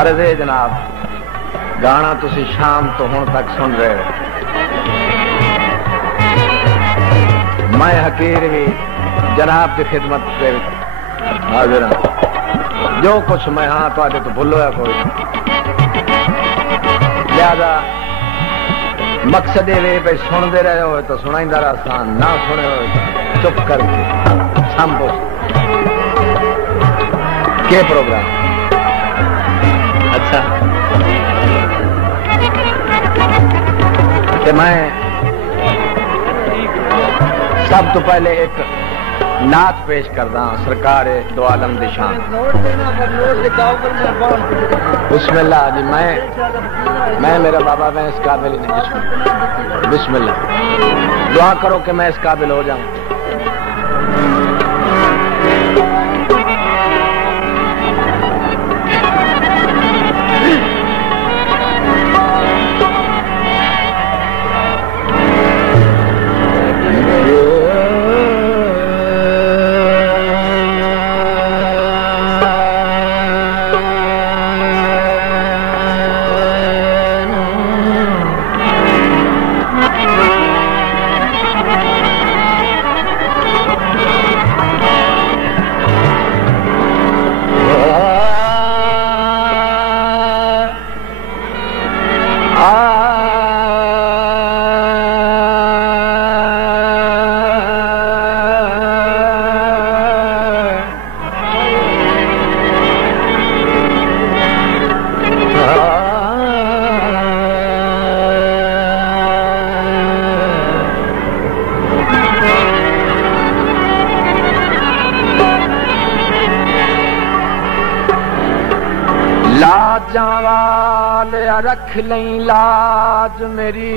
अर्ज़ है जनाब, गाना तुसी शाम तो हुण तक सुन रहे हो। मैं हकीर भी जनाब की खिदमत पे हाजिर हाँ। जो कुछ मैं हाँ तो तो भूलो है कोई, लिहाजा मकसद ये पे सुनते रहे हो तो सुनाइंदा रहा, ना सुने हो तो चुप करके संभो के प्रोग्राम। अच्छा, तो मैं सब तो पहले एक नात पेश करदा सरकार दो आलम दी शान। बिस्मिल्लाह जी, मैं मेरा बाबा मैं इस काबिल नहीं। बिस्मिल्लाह, दुआ करो कि मैं इस काबिल हो जाऊं। लाजावाल रख लई लाज मेरी,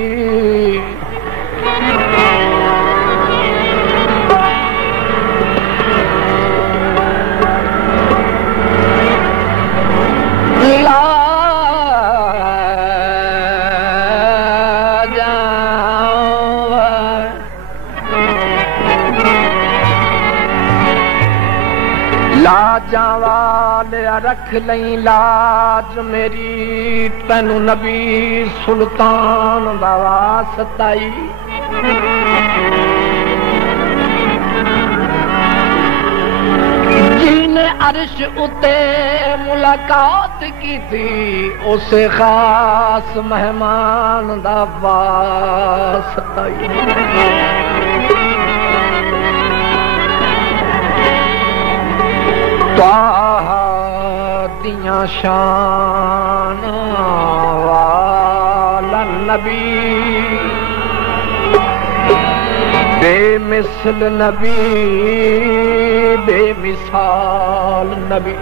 लाजावाल रख लई लाज मेरी, तैनू नबी सुल्तान दा वास्ताई। जिने अर्श उते मुलाकात की थी, उसे खास मेहमान दा वास्ताई। दियां शान वाला नबी, बेमिसल नबी, बेमिसाल नबी।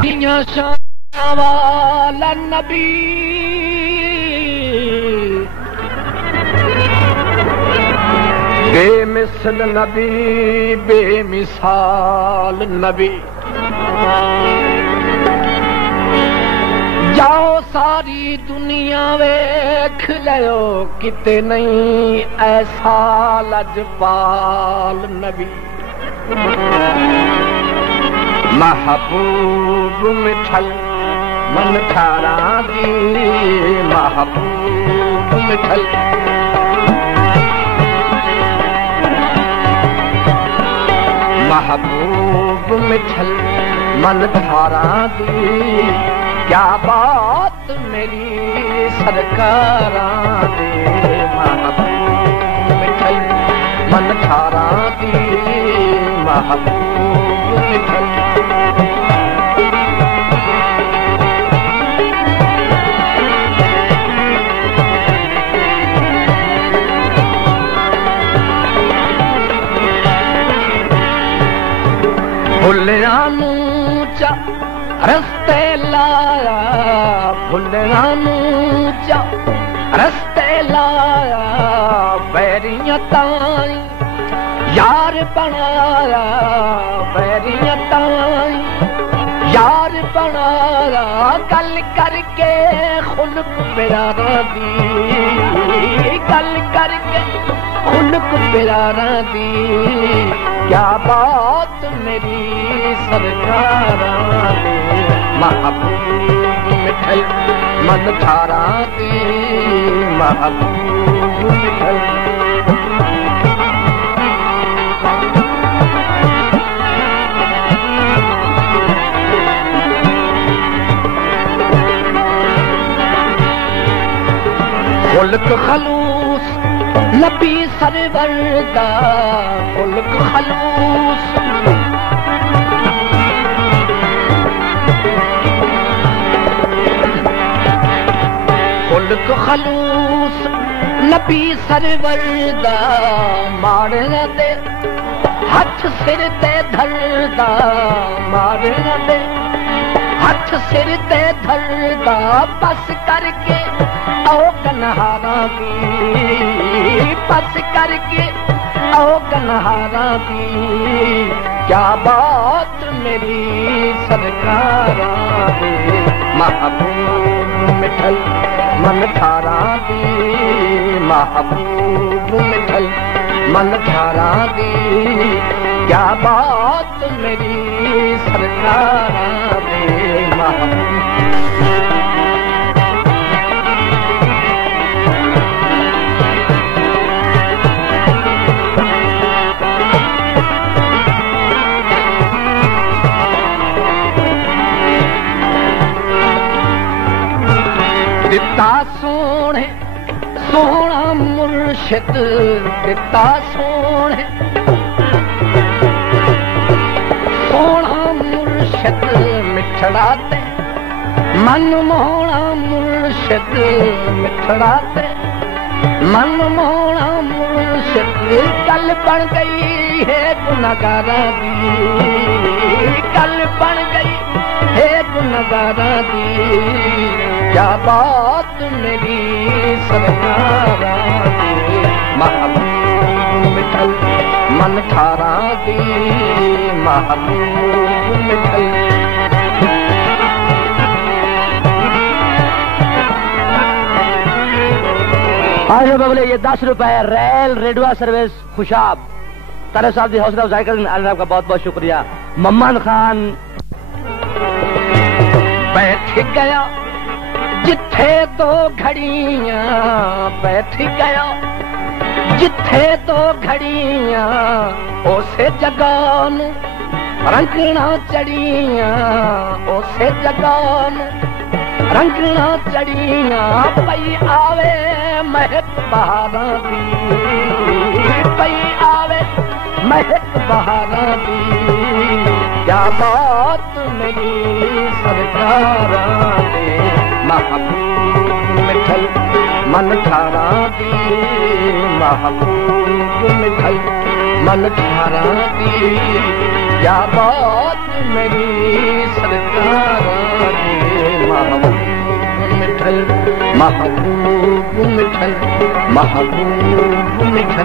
दियां शान वाला नबी, बेमिसल नबी, बेमिसाल नबी। जाओ सारी दुनिया वेख लो, किते नहीं ऐसा लजपाल नबी। महबूब मिठल मन ठारा दी, महबूब मिठल महबूब मिठल मन थारा दी। क्या बात मेरी सरकारा दे, महबूब मिठल मन थारा दी, महबूब मिठल। भुल्लियां नूं चा रस्ते लाया, भुल्लियां नूं चा रस्ते लाया, बैरियां ताई यार बनाया, बैरियां ताई यार बनाया। गल कर करके खुलक प्यारा दी, गल करके खुलक प्यारा दी, क्या बात मेरी सरकारा दी, महबूब मिठल मन थारा दी, महबूब मिठल। खुल्क खलूस नबी सरवर दा, खुल्क खलूस खुल्क खलूस नबी सरवर दा, मारना दे हथ सिर ते धरदा, मारना दे हथ सिर ते धरदा, बस करके आओ कन्हारा दी, बस करके आओ कन्हारा दी, क्या बात मेरी सरकारा दी, महबूब मिठल मन थारा दी, महबूब मिठल मन थारा दी, क्या बात मेरी सरकारा दी, महबूब। दिता सोने सोना मुर्शिद, दिता सोने सोना मुर्शिद, मिठड़ा ते मन मोहना मुर्शिद, मिठड़ा ते मन मोहना मुर्शिद, कल बन गई है गुनहगारा दी, कल बन गई है गुनहगारा दी, क्या बात मेरी सरकारा दी, महबूब मिठल मन थारा दी, महबूब मिठल। आगे बगले ये 10 रुपए रेल रेडवा सर्विस खुशाब तारे साहब की हौसला अफजाई करने अल्लाह का बहुत बहुत शुक्रिया। मम्मद खान बैठ गया जिथे दो घड़ियां, बैठ गया जिथे दो घड़ियां, उसे जगह नूं रंगना चढ़ियां, उसे जगह नूं रंगना चढ़ियां, पई आवे महक बहारां दी, पई आवे महक बहारां दी, क्या बात मेरी सरकारा दी, महबूब मिठल मन थारा दी, महबूब मिठल मन थारा दी, क्या बात मेरी सरकारा दी, महबूब मिठल महबूब मिठल महबूब मिठल।